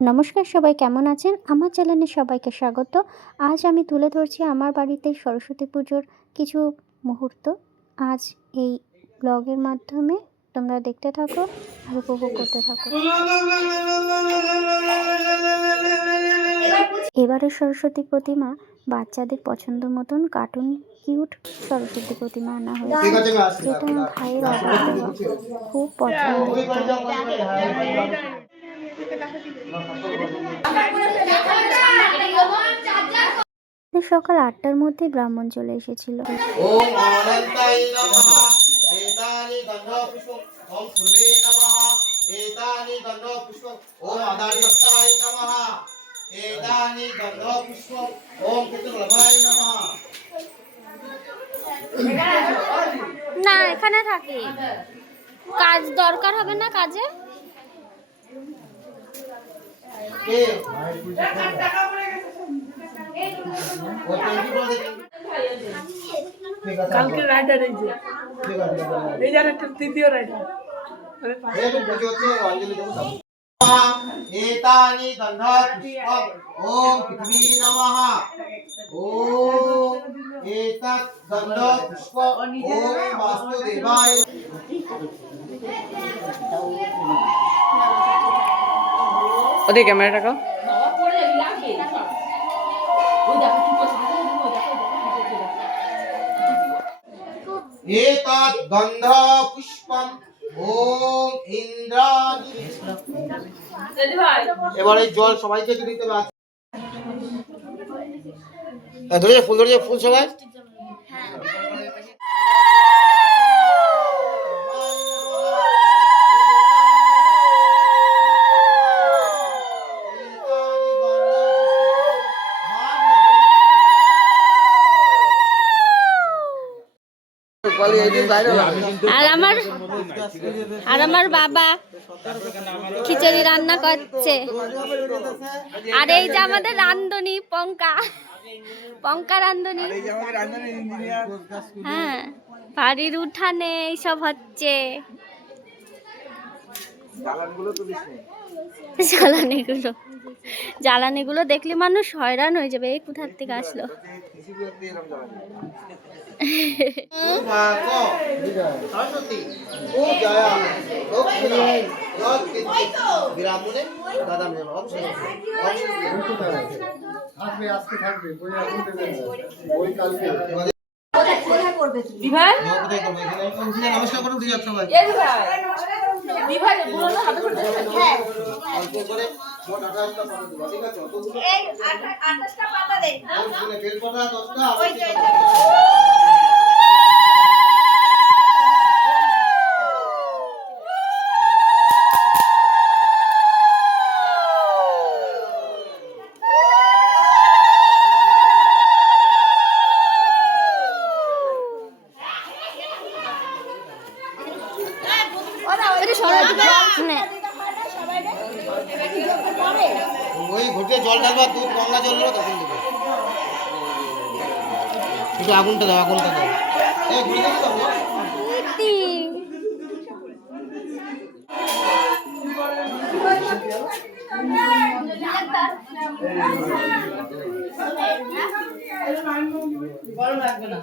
নমস্কার, সবাই কেমন আছেন? আমার চ্যানেলে সবাইকে স্বাগত। আজ আমি তুলে ধরছি আমার বাড়িতে সরস্বতী পুজোর কিছু মুহূর্ত। আজ এই ব্লগের মাধ্যমে তোমরা দেখতে থাকো আর উপভোগ করতে থাকো। এবারের সরস্বতী প্রতিমা বাচ্চাদের পছন্দ মতন কার্টুন কিউট সরস্বতী প্রতিমা আনা হয়েছে, যেটা আমার ভাইয়ের অর্ডার দেওয়া। খুব পছন্দের। সকাল ৮টার মধ্যে ব্রাহ্মণ চলে এসেছিল। না, এখানে থাকি, কাজ দরকার হবে না কাজে। কালকে রাইডার এই যে একটা তৃতীয় রাইডার एतानि गन्धपुष्पम् ॐ पृथ्वी नमः ॐ एतत् गन्धपुष्प ॐ वासुदेवाय ওদের ক্যামেরাটা কো एतत् गन्धपुष्पम् ॐ इन्द्राणि এবারে জল সবাইকে দিতে হবে। ধরে ফুল সবাই আর আমার বাবা খিচুড়ি রান্না করছে। আর এই যে আমাদের রান্ধনি পঙ্কা রান্ধনি। হ্যাঁ, বাড়ির উঠানে এইসব হচ্ছে। জ্বালানিগুলো দেখলে মানুষ হয়রান হয়ে যাবে। এই কোথার থেকে আসলো? নমস্কার করে উঠে যাচ্ছে সবাই। ওই ঘুরতে জল ঢালবা, দুধ গঙ্গা জল নেবো, তখন দেবো। একটু আগুনটা দাও। এই ঘুরে যাচ্ছি গরম লাগবে না।